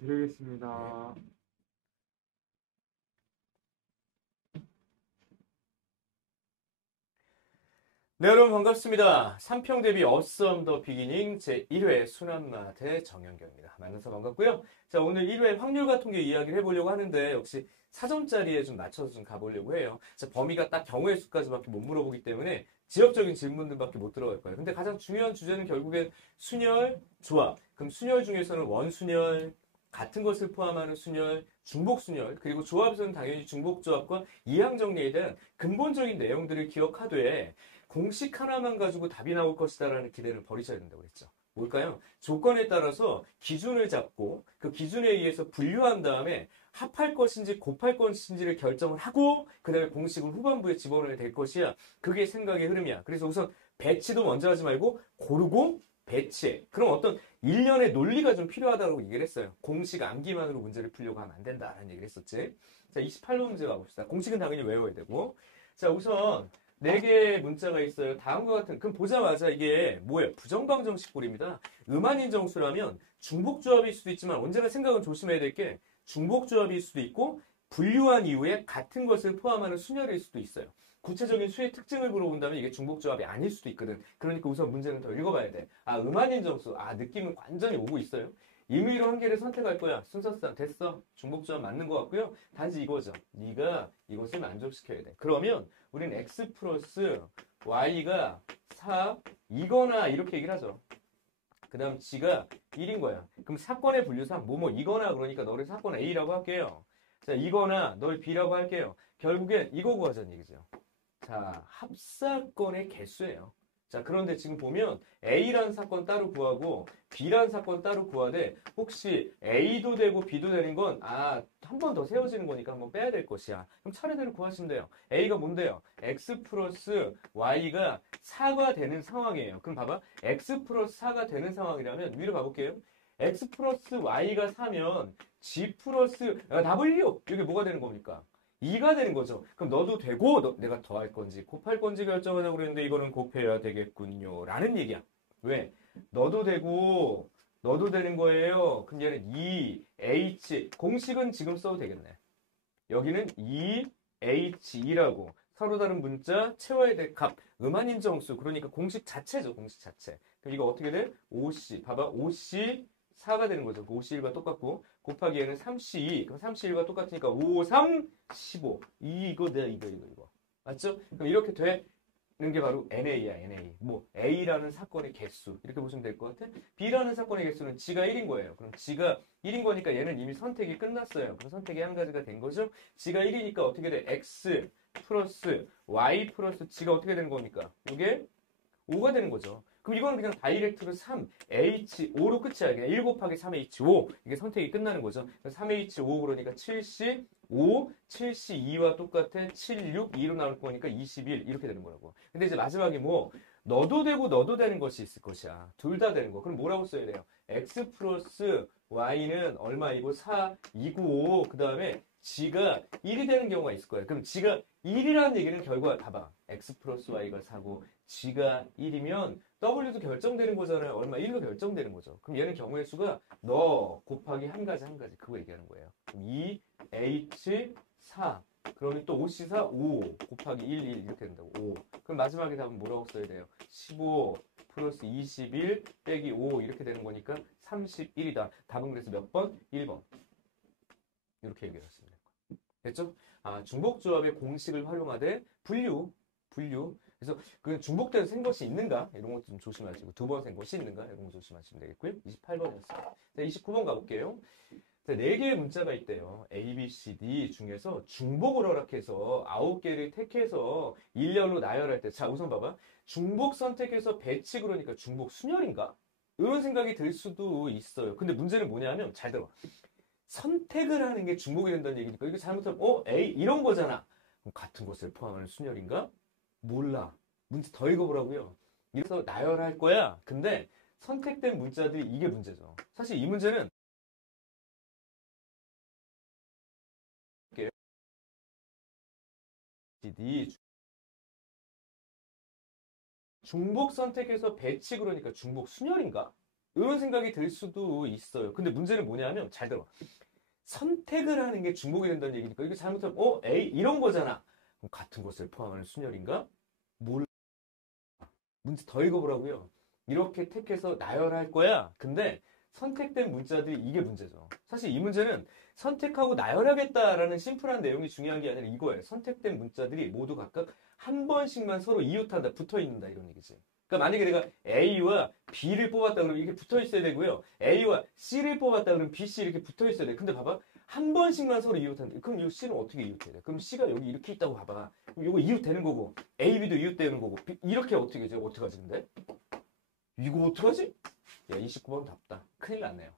드리겠습니다. 네, 여러분 반갑습니다. 삼평 대비 어썸 더 비기닝 제1회 순환마대 정현경입니다. 만나서 반갑고요. 자, 오늘 1회 확률과 통계 이야기를 해보려고 하는데 역시 사점짜리에 좀 맞춰서 좀 가보려고 해요. 자, 범위가 딱 경우의 수까지밖에 못 물어보기 때문에 지역적인 질문들밖에 못 들어갈 거예요. 근데 가장 중요한 주제는 결국엔 순열, 조합. 그럼 순열 중에서는 원순열, 같은 것을 포함하는 순열, 중복순열, 그리고 조합에서는 당연히 중복조합과 이항정리에 대한 근본적인 내용들을 기억하되 공식 하나만 가지고 답이 나올 것이다라는 기대를 버리셔야 된다고 그랬죠. 뭘까요? 조건에 따라서 기준을 잡고 그 기준에 의해서 분류한 다음에 합할 것인지 곱할 것인지를 결정을 하고 그 다음에 공식을 후반부에 집어넣어야 될 것이야. 그게 생각의 흐름이야. 그래서 우선 배치도 먼저 하지 말고 고르고 배치해. 그럼 어떤 일련의 논리가 좀 필요하다고 얘기를 했어요. 공식 암기만으로 문제를 풀려고 하면 안 된다라는 얘기를 했었지. 자, 28번 문제 가봅시다. 공식은 당연히 외워야 되고. 자, 우선 네 개의 문자가 있어요. 다음과 같은, 그럼 보자마자 이게 뭐예요? 부정방정식꼴입니다. 음한인정수라면 중복조합일 수도 있지만 언제나 생각은 조심해야 될 게 중복조합일 수도 있고 분류한 이후에 같은 것을 포함하는 순열일 수도 있어요. 구체적인 수의 특징을 물어본다면 이게 중복조합이 아닐 수도 있거든. 그러니까 우선 문제는 더 읽어봐야 돼. 아, 음한인정수. 아, 느낌은 완전히 오고 있어요. 임의로 한 개를 선택할 거야. 순서상 됐어. 중복조합 맞는 것 같고요. 단지 이거죠. 네가 이것을 만족시켜야 돼. 그러면 우린 x 플러스 y가 4 이거나 이렇게 얘기를 하죠. 그 다음 g가 1인 거야. 그럼 사건의 분류상 뭐뭐 이거나 그러니까 너를 사건 A라고 할게요. 자, 이거나 널 B라고 할게요. 결국엔 이거 구하자는 얘기죠. 자, 합사건의 개수예요. 자, 그런데 지금 보면 A라는 사건 따로 구하고 B라는 사건 따로 구하되 혹시 A도 되고 B도 되는 건 한 번 더 세워지는 거니까 한번 빼야 될 것이야. 그럼 차례대로 구하시면 돼요. A가 뭔데요? X 플러스 Y가 4가 되는 상황이에요. 그럼 봐봐. X 플러스 4가 되는 상황이라면 위로 가볼게요. X 플러스 Y가 4면 G 플러스 W 이게 뭐가 되는 겁니까? 2가 되는 거죠. 그럼 너도 되고 내가 더할 건지 곱할 건지 결정하자고 그랬는데 이거는 곱해야 되겠군요. 라는 얘기야. 왜? 너도 되고 너도 되는 거예요. 그럼 얘는 2H 공식은 지금 써도 되겠네. 여기는 2H2라고 서로 다른 문자 채워야 될 값. 음한인정수. 그러니까 공식 자체죠. 공식 자체. 그럼 이거 어떻게 돼? 5C. 봐봐. 5C 4가 되는 거죠. 5C1과 똑같고 곱하기 얘는 3C2. 그럼 3C1과 똑같으니까 5, 3, 15. 이거다. 이거. 맞죠? 그럼 이렇게 되는 게 바로 NA야. NA. 뭐 A라는 사건의 개수. 이렇게 보시면 될 것 같아. B라는 사건의 개수는 G가 1인 거예요. 그럼 G가 1인 거니까 얘는 이미 선택이 끝났어요. 그럼 선택이 한 가지가 된 거죠. G가 1이니까 어떻게 돼? X 플러스 Y 플러스 G가 어떻게 되는 겁니까? 이게 5가 되는 거죠. 그럼 이거는 그냥 다이렉트로 3H5로 끝이야. 그냥 1 곱하기 3H5. 이게 선택이 끝나는 거죠. 3H5 그러니까 75, 72와 똑같아. 76, 2로 나올 거니까 21 이렇게 되는 거라고. 근데 이제 마지막에 뭐 너도 되고 너도 되는 것이 있을 것이야. 둘 다 되는 거. 그럼 뭐라고 써야 돼요? X 플러스 Y는 얼마이고 4, 2고 그 다음에 G가 1이 되는 경우가 있을 거예요. 그럼 G가 1이라는 얘기는 결과 봐봐. X 플러스 Y가 4고 G가 1이면 W도 결정되는 거잖아요. 얼마? 1로 결정되는 거죠. 그럼 얘는 경우의 수가 너 곱하기 한 가지 그거 얘기하는 거예요. 그럼 2, H, 4. 그러면 또 5C4, 5 곱하기 1, 1 이렇게 된다고. 5. 그럼 마지막에 답은 뭐라고 써야 돼요? 15 플러스 21 빼기 5 이렇게 되는 거니까 31이다. 답은 그래서 몇 번? 1번. 이렇게 얘기했습니다. 됐죠? 중복조합의 공식을 활용하되 분류. 그래서 그 중복된 생것이 있는가? 이런 것도 좀 조심하시고 두 번 생것이 있는가? 이런 거 조심하시면 되겠고요. 28번이었어요. 자, 29번 가볼게요. 자, 4개의 문자가 있대요. A, B, C, D 중에서 중복을 허락해서 9개를 택해서 일렬로 나열할 때 자, 우선 봐봐. 중복 선택해서 배치 그러니까 중복 순열인가? 이런 생각이 들 수도 있어요. 근데 문제는 뭐냐면 잘 들어. 선택을 하는 게 중복이 된다는 얘기니까 이거 잘못하면 에이 이런 거잖아. 그럼 같은 것을 포함하는 순열인가? 몰라. 문제 더 읽어보라고요. 이래서 나열할 거야. 근데 선택된 문자들이 이게 문제죠. 사실 이 문제는 중복 선택해서 배치 그러니까 중복 순열인가? 이런 생각이 들 수도 있어요. 근데 문제는 뭐냐면, 잘 들어. 선택을 하는 게 중복이 된다는 얘기니까, 이게 잘못하면, A, 이런 거잖아. 그럼 같은 것을 포함하는 순열인가? 몰라. 문제 더 읽어보라고요. 이렇게 택해서 나열할 거야. 근데 선택된 문자들이 이게 문제죠. 사실 이 문제는 선택하고 나열하겠다라는 심플한 내용이 중요한 게 아니라 이거예요. 선택된 문자들이 모두 각각 한 번씩만 서로 이웃한다, 붙어 있는다 이런 얘기지. 그러니까 만약에 내가 A와 B를 뽑았다 그러면 이게 붙어 있어야 되고요. A와 C를 뽑았다 그러면 B, C 이렇게 붙어 있어야 돼. 근데 봐봐. 한 번씩만 서로 이웃한다. 그럼 이 C는 어떻게 이웃해야 돼? 그럼 C가 여기 이렇게 있다고 봐봐. 그럼 이거 이웃되는 거고 A, B도 이웃되는 거고 이렇게 어떻게 되지? 어떡하지 근데? 이거 어떡하지? 야, 29번 답다. 큰일 났네요.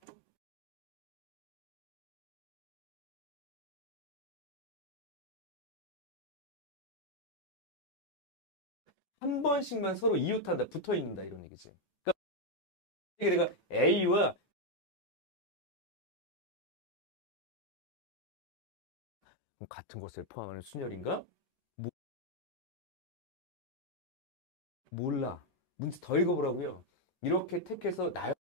한 번씩만 서로 이웃한다, 붙어 있는다 이런 얘기지. 그러니까 내가 A와 같은 것을 포함하는 순열인가? 모- 몰라. 문제 더 읽어보라고요. 이렇게 택해서 나열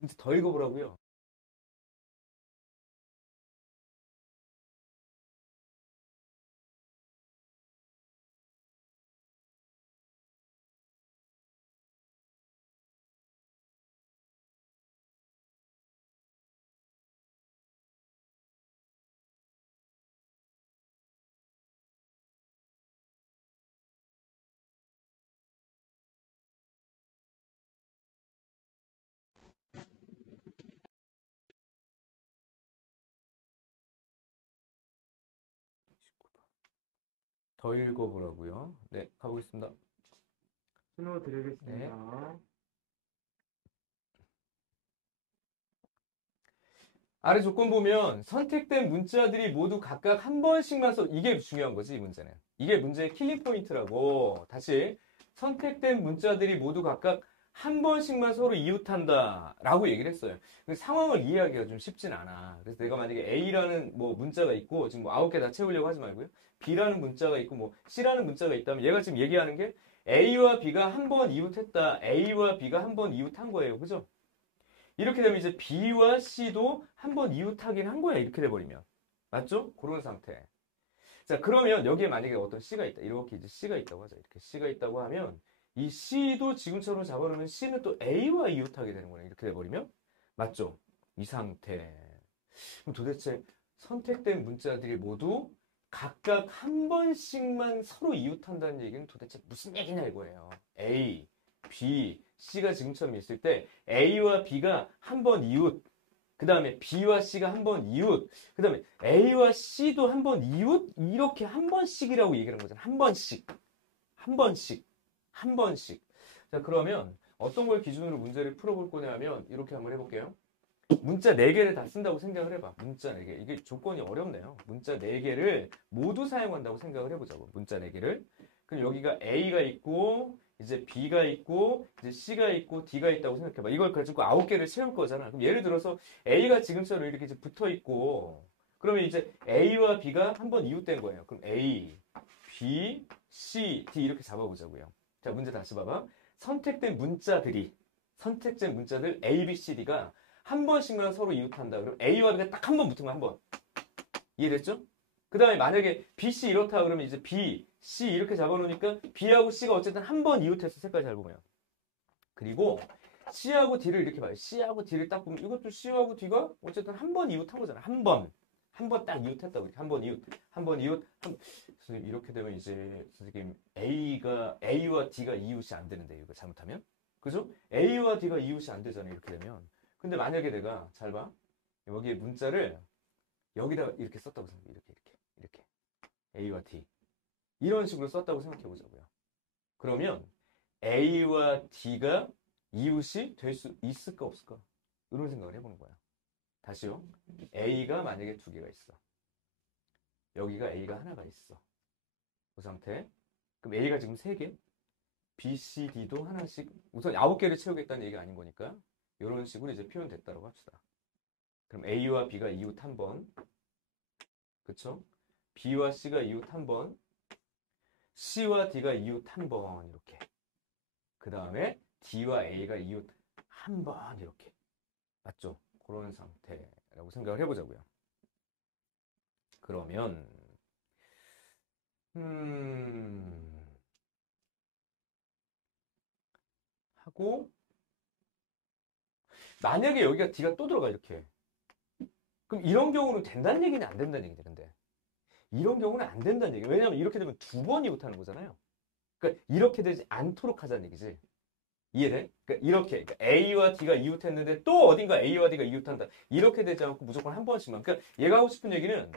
문제 더 읽어보라고요. 더 읽어보라고요. 네, 가보겠습니다. 신호 네. 드리겠습니다. 아래 조건 보면 선택된 문자들이 모두 각각 한 번씩만 써. 이게 중요한 거지, 이 문제는. 이게 문제의 킬링 포인트라고. 다시 선택된 문자들이 모두 각각 한 번씩만 서로 이웃한다 라고 얘기를 했어요. 근데 상황을 이해하기가 좀 쉽진 않아. 그래서 내가 만약에 A라는 뭐 문자가 있고 지금 뭐 9개 다 채우려고 하지 말고요. B라는 문자가 있고 뭐 C라는 문자가 있다면 얘가 지금 얘기하는 게 A와 B가 한 번 이웃했다. A와 B가 한 번 이웃한 거예요. 그죠? 이렇게 되면 이제 B와 C도 한 번 이웃하긴 한 거야. 이렇게 돼버리면. 맞죠? 그런 상태. 자, 그러면 여기에 만약에 어떤 C가 있다. 이렇게 이제 C가 있다고 하자. 이렇게 C가 있다고 하면 이 C도 지금처럼 잡아놓으면 C는 또 A와 이웃하게 되는 거네. 이렇게 돼버리면. 맞죠? 이 상태. 그럼 도대체 선택된 문자들이 모두 각각 한 번씩만 서로 이웃한다는 얘기는 도대체 무슨 얘기냐 이거예요. A, B, C가 지금처럼 있을 때 A와 B가 한 번 이웃, 그 다음에 B와 C가 한 번 이웃, 그 다음에 A와 C도 한 번 이웃, 이렇게 한 번씩이라고 얘기하는 거잖아. 한 번씩, 한 번씩, 한 번씩. 자, 그러면 어떤 걸 기준으로 문제를 풀어볼 거냐면 이렇게 한번 해볼게요. 문자 4개를 다 쓴다고 생각을 해봐. 문자 4개. 이게 조건이 어렵네요. 문자 4개를 모두 사용한다고 생각을 해보자고. 문자 4개를. 그럼 여기가 A가 있고, 이제 B가 있고, 이제 C가 있고, D가 있다고 생각해봐. 이걸 가지고 9개를 채울 거잖아. 그럼 예를 들어서 A가 지금처럼 이렇게 이제 붙어 있고, 그러면 이제 A와 B가 한번 이웃된 거예요. 그럼 A, B, C, D 이렇게 잡아보자고요. 자, 문제 다시 봐봐. 선택된 문자들이, 선택된 문자들 A, B, C, D가 한 번씩만 서로 이웃한다. 그럼 A와 B가 딱 한 번 붙은 거 한 번. 이해됐죠? 그 다음에 만약에 B, C 이렇다 그러면 이제 B, C 이렇게 잡아놓으니까 B하고 C가 어쨌든 한 번 이웃했어. 색깔 잘 보면. 그리고 C하고 D를 이렇게 봐요. C하고 D를 딱 보면 이것도 C하고 D가 어쨌든 한 번 이웃한 거잖아. 한 번. 한 번 딱 이웃했다고. 이렇게 한 번 이웃. 한 번 이웃. 선생님 이렇게 되면 이제 선생님 A와 D가 이웃이 안 되는데 이거 잘못하면. 그죠? A와 D가 이웃이 안 되잖아요. 이렇게 되면. 근데 만약에 내가 잘 봐. 여기에 문자를 여기다 이렇게 썼다고 생각해. 이렇게. A와 D. 이런 식으로 썼다고 생각해 보자고요. 그러면 A와 D가 이웃이 될 수 있을까 없을까? 이런 생각을 해보는 거야. 다시요. A가 만약에 2개가 있어. 여기가 A가 하나가 있어. 그 상태. 그럼 A가 지금 3개. B, C, D도 하나씩. 우선 9개를 채우겠다는 얘기가 아닌 거니까. 이런 식으로 이제 표현됐다고 합시다. 그럼 A와 B가 이웃 한 번. 그쵸? B와 C가 이웃 한 번. C와 D가 이웃 한 번. 이렇게. 그 다음에 D와 A가 이웃 한 번 이렇게. 맞죠? 그런 상태라고 생각을 해보자고요. 그러면 하고 만약에 여기가 D가 또 들어가 이렇게. 그럼 이런 경우는 된다는 얘기는 안 된다는 얘기죠. 근데 이런 경우는 안 된다는 얘기예요. 왜냐하면 이렇게 되면 두 번 이웃하는 거잖아요. 그러니까 이렇게 되지 않도록 하자는 얘기지. 이해돼? 그러니까 이렇게 그러니까 A와 D가 이웃했는데 또 어딘가 A와 D가 이웃한다. 이렇게 되지 않고 무조건 한 번씩만. 그러니까 얘가 하고 싶은 얘기는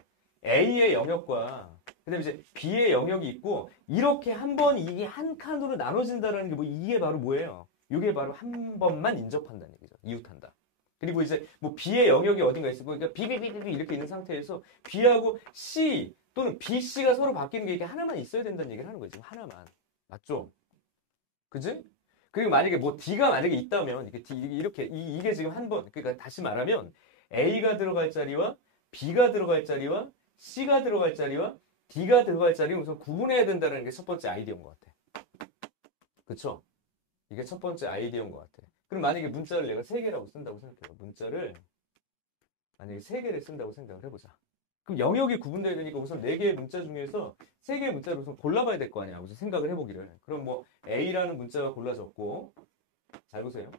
A의 영역과 그다음에 이제 B의 영역이 있고 이렇게 한 번 이게 한 칸으로 나눠진다라는 게 뭐 이게 바로 뭐예요? 이게 바로 한 번만 인접한다는 얘기죠. 이웃한다. 그리고 이제 뭐 B의 영역이 어딘가 있고 그러니까 B 이렇게 있는 상태에서 B하고 C 또는 B, C가 서로 바뀌는 게 이게 하나만 있어야 된다는 얘기를 하는 거예요. 지금 하나만. 맞죠? 그지? 그리고 만약에 뭐 D가 만약에 있다면 이렇게 이게 지금 한 번 그러니까 다시 말하면 A가 들어갈 자리와 B가 들어갈 자리와 C가 들어갈 자리와 D가 들어갈 자리를 우선 구분해야 된다는 게 첫 번째 아이디어인 것 같아. 그쵸? 이게 첫 번째 아이디어인 것 같아. 그럼 만약에 문자를 내가 3개라고 쓴다고 생각해봐. 문자를 만약에 3개를 쓴다고 생각을 해보자. 그럼 영역이 구분돼야 되니까 우선 4개의 문자 중에서 3개의 문자를 우선 골라봐야 될 거 아니야. 우선 생각을 해보기를. 그럼 뭐 A라는 문자가 골라졌고 잘 보세요.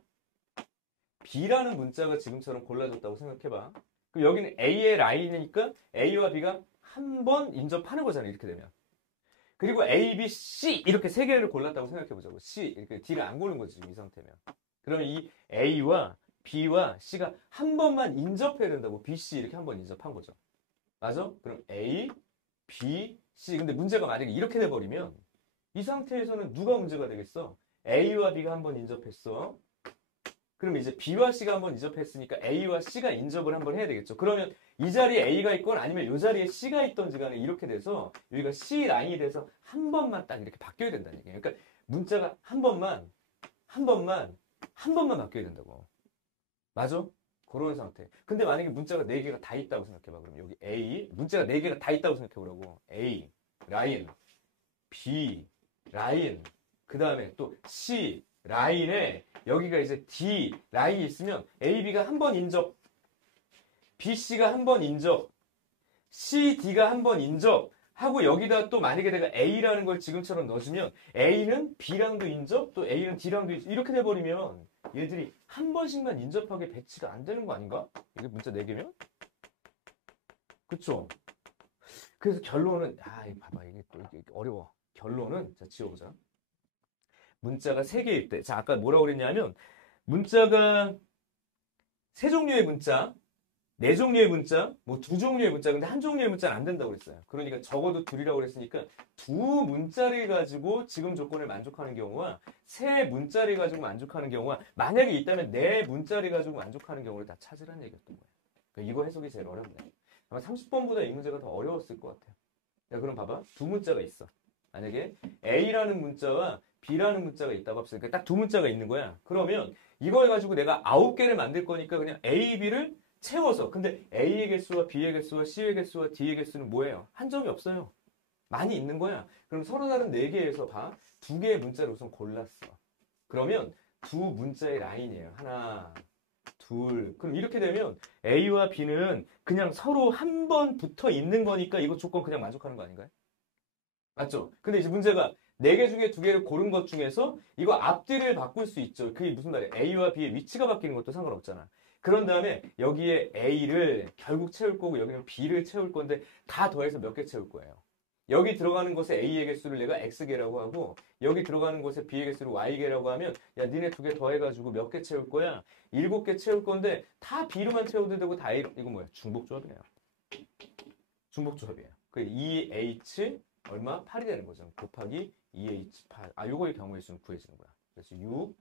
B라는 문자가 지금처럼 골라졌다고 생각해봐. 그럼 여기는 A의 라인이니까 A와 B가 한 번 인접하는 거잖아. 이렇게 되면. 그리고 A, B, C 이렇게 3개를 골랐다고 생각해보자고. C 이렇게 D를 안 고른 거지. 지금 이 상태면. 그러면 이 A와 B와 C가 한 번만 인접해야 된다고. B, C 이렇게 한 번 인접한 거죠. 맞아? 그럼 A, B, C. 근데 문제가 만약에 이렇게 돼버리면 이 상태에서는 누가 문제가 되겠어? A와 B가 한번 인접했어. 그럼 이제 B와 C가 한번 인접했으니까 A와 C가 인접을 한번 해야 되겠죠. 그러면 이 자리에 A가 있건 아니면 이 자리에 C가 있던지 간에 이렇게 돼서 여기가 C 라인이 돼서 한 번만 딱 이렇게 바뀌어야 된다는 얘기예요. 그러니까 문자가 한 번만 바뀌어야 된다고. 맞아? 그런 상태. 근데 만약에 문자가 4개가 다 있다고 생각해봐. 그럼 여기 A, 문자가 4개가 다 있다고 생각해보라고. A, 라인, B, 라인, 그 다음에 또 C, 라인에 여기가 이제 D, 라인이 있으면 A, B가 한 번 인접, B, C가 한 번 인접, C, D가 한 번 인접, 하고 여기다 또 만약에 내가 A라는 걸 지금처럼 넣어주면 A는 B랑도 인접, 또 A는 D랑도 인접, 이렇게 돼버리면 얘들이 한 번씩만 인접하게 배치가 안 되는 거 아닌가? 이게 문자 4개면? 그쵸? 그래서 결론은, 이거 봐봐. 이게 또 이게 어려워. 결론은, 자, 지워보자. 문자가 3개일 때. 자, 아까 뭐라고 그랬냐면, 문자가 3종류의 문자, 4종류의 문자, 뭐 2종류의 문자, 근데 한 종류의 문자는 안 된다고 그랬어요. 그러니까 적어도 2이라고 그랬으니까 2 문자를 가지고 지금 조건을 만족하는 경우와 3 문자를 가지고 만족하는 경우와 만약에 있다면 4 문자를 가지고 만족하는 경우를 다 찾으라는 얘기였던 거예요. 그러니까 이거 해석이 제일 어렵네. 아마 30번보다 이 문제가 더 어려웠을 것 같아요. 자, 그럼 봐봐. 2 문자가 있어. 만약에 A라는 문자와 B라는 문자가 있다고 합시다. 그러니까 딱 2 문자가 있는 거야. 그러면 이걸 가지고 내가 9개를 만들 거니까 그냥 A, B를 채워서. 근데 A의 개수와 B의 개수와 C의 개수와 D의 개수는 뭐예요? 한 점이 없어요. 많이 있는 거야. 그럼 서로 다른 4개에서 봐. 2개의 문자를 우선 골랐어. 그러면 2 문자의 라인이에요. 하나, 둘. 그럼 이렇게 되면 A와 B는 그냥 서로 한 번 붙어 있는 거니까 이거 조건 그냥 만족하는 거 아닌가요? 맞죠? 근데 이제 문제가 4개 중에 2개를 고른 것 중에서 이거 앞뒤를 바꿀 수 있죠. 그게 무슨 말이에요? A와 B의 위치가 바뀌는 것도 상관없잖아. 그런 다음에 여기에 A를 결국 채울 거고 여기는 B를 채울 건데 다 더해서 몇 개 채울 거예요. 여기 들어가는 곳에 A의 개수를 내가 X개라고 하고 여기 들어가는 곳에 B의 개수를 Y개라고 하면 야 니네 2개 더해가지고 몇 개 채울 거야? 7개 채울 건데 다 B로만 채워도 되고 다 A, 이거 뭐야? 중복조합이에요. 중복조합이에요. 그 2H 얼마? 8이 되는 거죠. 곱하기 2H8. 요거의 경우의 수는 구해지는 거야. 그래서 6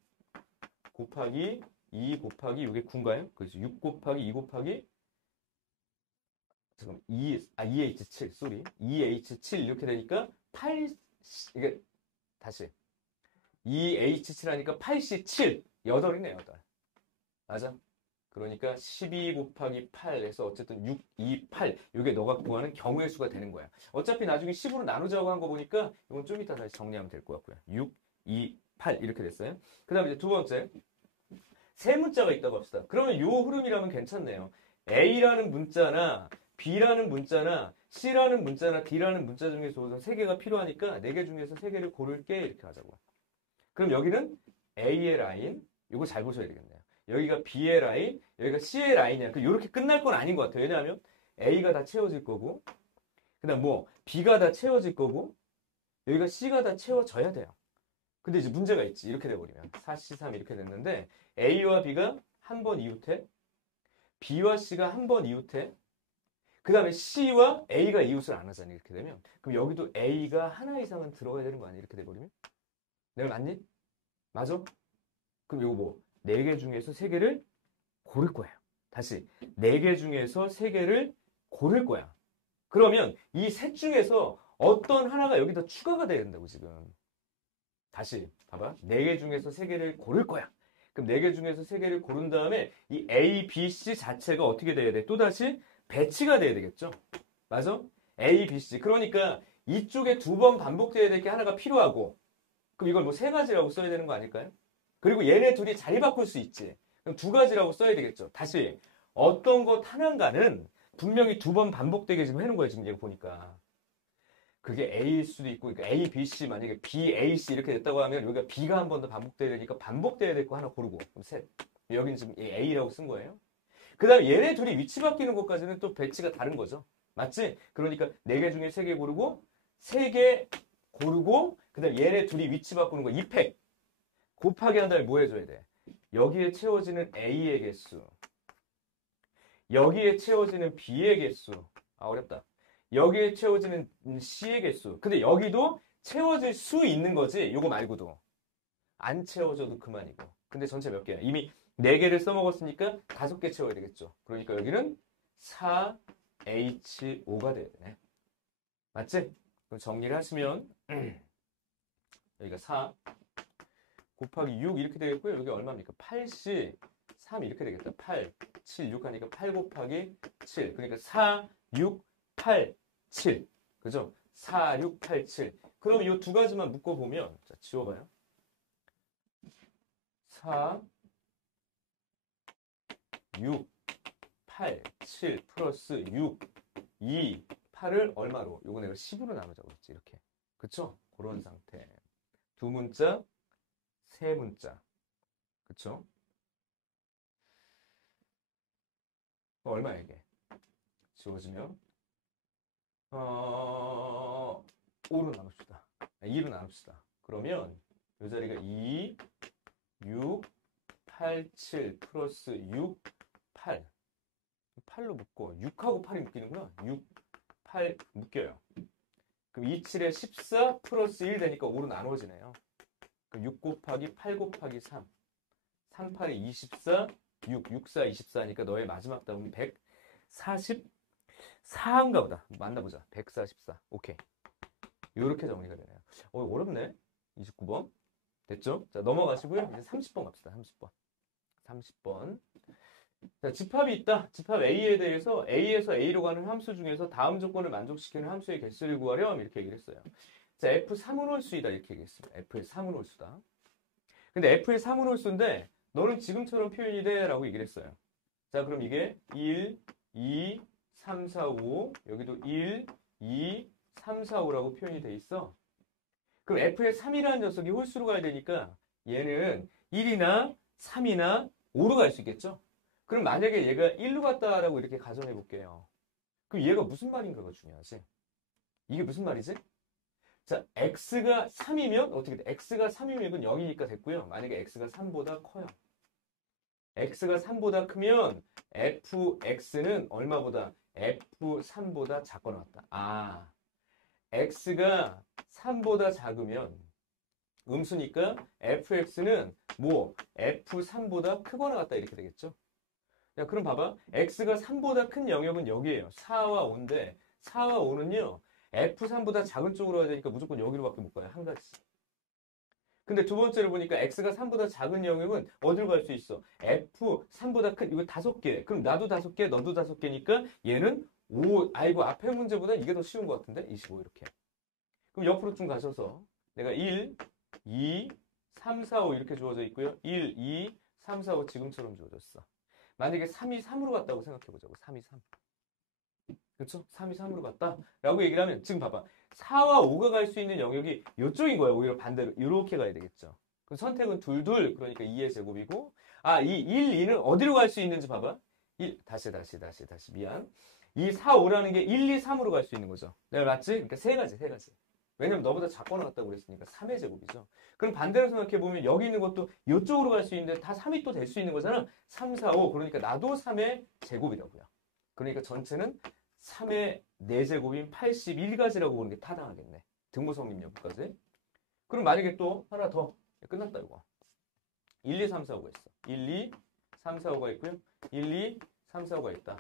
곱하기 2 곱하기 이게 9인가요? 그래서 6 곱하기 2 곱하기 잠깐 2H7 쏘리 2H7 이렇게 되니까 8 이게 다시 2H7 하니까 8C7 8이네 8 맞아? 그러니까 12 곱하기 8에서 어쨌든 6, 2, 8 이게 너가 구하는 경우의 수가 되는 거야. 어차피 나중에 10으로 나누자고 한 거 보니까 이건 좀 이따 다시 정리하면 될 것 같고요. 6, 2, 8 이렇게 됐어요. 그 다음에 이제 두 번째 세 문자가 있다고 합시다. 그러면 요 흐름이라면 괜찮네요. A라는 문자나 B라는 문자나 C라는 문자나 D라는 문자 중에서 우선 세 개가 필요하니까 네 개 중에서 세 개를 고를게 이렇게 하자고. 그럼 여기는 A의 라인, 이거 잘 보셔야 되겠네요. 여기가 B의 라인, 여기가 C의 라인이야. 이렇게 끝날 건 아닌 것 같아요. 왜냐하면 A가 다 채워질 거고, 그 다음 뭐 B가 다 채워질 거고, 여기가 C가 다 채워져야 돼요. 근데 이제 문제가 있지. 이렇게 돼버리면 4C3 이렇게 됐는데 A와 B가 한 번 이웃해, B와 C가 한 번 이웃해, 그 다음에 C와 A가 이웃을 안 하잖아요. 이렇게 되면. 그럼 여기도 A가 하나 이상은 들어가야 되는 거 아니야? 이렇게 돼버리면. 내가 맞니? 맞아? 그럼 이거 뭐 4개 중에서 3개를 고를 거예요. 다시 4개 중에서 3개를 고를 거야. 그러면 이 셋 중에서 어떤 하나가 여기다 추가가 돼야 된다고 지금. 다시 봐봐. 4개 중에서 3개를 고를 거야. 그럼 4개 중에서 3개를 고른 다음에 이 A, B, C 자체가 어떻게 돼야 돼? 또다시 배치가 돼야 되겠죠? 맞아? A, B, C. 그러니까 이쪽에 2번 반복돼야 될 게 하나가 필요하고, 그럼 이걸 뭐 3가지라고 써야 되는 거 아닐까요? 그리고 얘네 둘이 자리 바꿀 수 있지. 그럼 2가지라고 써야 되겠죠. 다시 어떤 것 하나인가는 분명히 2번 반복되게 지금 해놓은 거예요. 지금 얘가 보니까. 그게 A일 수도 있고, 그러니까 A, B, C 만약에 B, A, C 이렇게 됐다고 하면 여기가 B가 한 번 더 반복돼야 되니까 반복돼야 될 거 하나 고르고, 그럼 셋. 여기는 지금 A라고 쓴 거예요. 그 다음에 얘네 둘이 위치 바뀌는 것까지는 또 배치가 다른 거죠. 맞지? 그러니까 4개 중에 3개 고르고, 3개 고르고, 그 다음에 얘네 둘이 위치 바꾸는 거 2팩. 곱하기 한 다음에 뭐 해줘야 돼? 여기에 채워지는 A의 개수. 여기에 채워지는 B의 개수. 아, 어렵다. 여기에 채워지는 C의 개수. 근데 여기도 채워질 수 있는 거지. 요거 말고도. 안 채워져도 그만이고. 근데 전체 몇 개야? 이미 4개를 써먹었으니까 5개 채워야 되겠죠. 그러니까 여기는 4H5가 돼야 되네. 맞지? 그럼 정리를 하시면 여기가 4 곱하기 6 이렇게 되겠고요. 여기 얼마입니까? 8C 3 이렇게 되겠다. 8, 7, 6 하니까 8 곱하기 7. 그러니까 4, 6, 8, 7. 그죠? 4, 6, 8, 7. 그럼 이 두 가지만 묶어보면, 자, 지워봐요. 4, 6, 8, 7 플러스 6, 2, 8을 얼마로? 요거 내가 10으로 나누자고 했지. 이렇게. 그쵸? 그런 상태. 두 문자, 세 문자. 그쵸? 얼마야 이게? 지워지면 5로 나눕시다. 2로 나눕시다. 그러면 이 자리가 2, 6, 8, 7 플러스 6, 8. 8로 묶고 6하고 8이 묶이는구나. 6, 8 묶여요. 그럼 2, 7에 14 플러스 1 되니까 5로 나누어지네요. 그럼 6 곱하기 8 곱하기 3. 3, 8이 24, 6, 6, 4, 24니까 너의 마지막 답은 144인가 보다. 만나보자. 144. 오케이. 요렇게 정리가 되네요. 어렵네. 29번. 됐죠? 자, 넘어가시고요. 이제 30번 갑시다. 30번. 30번. 자, 집합이 있다. 집합 A에 대해서 A에서 A로 가는 함수 중에서 다음 조건을 만족시키는 함수의 개수를 구하렴. 이렇게 얘기를 했어요. 자, F 3은 홀수이다. 이렇게 얘기했습니다. F의 3은 홀수다. 근데 F의 3은 홀수인데 너는 지금처럼 표현이 돼 라고 얘기를 했어요. 자, 그럼 이게 1, 2, 3, 4, 5 여기도 1, 2, 3, 4, 5라고 표현이 돼 있어. 그럼 F의 3이라는 녀석이 홀수로 가야 되니까 얘는 1이나 3이나 5로 갈 수 있겠죠? 그럼 만약에 얘가 1로 갔다라고 이렇게 가정해 볼게요. 그럼 얘가 무슨 말인가가 중요하지? 이게 무슨 말이지? 자, x가 3이면 어떻게 돼? x가 3이면 이건 0이니까 됐고요. 만약에 x가 3보다 커요. x가 3보다 크면 fx는 얼마보다? f3보다 작거나 같다. 아, x가 3보다 작으면 음수니까 fx는 뭐 f3보다 크거나 같다 이렇게 되겠죠? 야, 그럼 봐봐. x가 3보다 큰 영역은 여기에요. 4와 5인데 4와 5는요. F3보다 작은 쪽으로 가야 되니까 무조건 여기로밖에 못 가요. 한 가지. 근데 두 번째로 보니까 X가 3보다 작은 영역은 어디로 갈 수 있어? F3보다 큰, 이거 5개. 그럼 나도 5개, 너도 5개니까 얘는 5, 아이고, 앞에 문제보다 이게 더 쉬운 것 같은데? 25 이렇게. 그럼 옆으로 좀 가셔서 내가 1, 2, 3, 4, 5 이렇게 주어져 있고요. 1, 2, 3, 4, 5 지금처럼 주어졌어. 만약에 3, 2, 3으로 갔다고 생각해보자고. 3, 2, 3. 그렇죠? 3, 2, 3으로 갔다. 라고 얘기를 하면 지금 봐봐. 4와 5가 갈 수 있는 영역이 이쪽인 거야. 오히려 반대로. 이렇게 가야 되겠죠. 그럼 선택은 둘, 둘. 그러니까 2의 제곱이고. 아, 이 1, 2는 어디로 갈 수 있는지 봐봐. 1, 다시. 미안. 이 4, 5라는 게 1, 2, 3으로 갈 수 있는 거죠. 내가 맞지? 그러니까 세 가지. 왜냐면 너보다 작거나 같다고 그랬으니까 3의 제곱이죠. 그럼 반대로 생각해보면 여기 있는 것도 이쪽으로 갈 수 있는데 다 3이 또 될 수 있는 거잖아. 3, 4, 5. 그러니까 나도 3의 제곱이라고요. 그러니까 전체는 3의 4제곱인 81가지라고 보는 게 타당하겠네. 등모성립 여부까지. 그럼 만약에 또 하나 더. 끝났다 이거. 1, 2, 3, 4, 5가 있어. 1, 2, 3, 4, 5가 있고요. 1, 2, 3, 4, 5가 있다.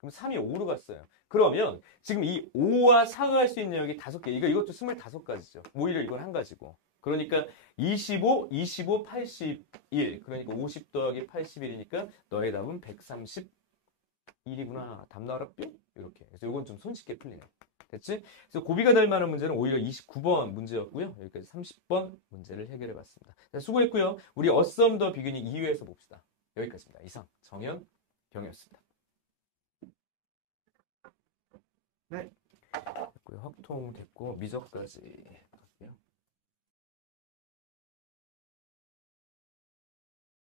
그럼 3이 5로 갔어요. 그러면 지금 이 5와 4가 갈 수 있는 영역이 5개. 이것도 25가지죠. 오히려 이건 한 가지고. 그러니까 25, 81. 그러니까 50 더하기 81이니까 너의 답은 131이구나. 답 나와라 뿅. 이렇게. 그래서 이건 좀 손쉽게 풀리네. 됐지? 그래서 고비가 될 만한 문제는 오히려 29번 문제였고요. 여기까지 30번 문제를 해결해 봤습니다. 자, 수고했고요. 우리 어썸 더 비기닝 2회에서 봅시다. 여기까지입니다. 이상 정현 병이었습니다. 네. 됐고요. 확통 됐고 미적까지.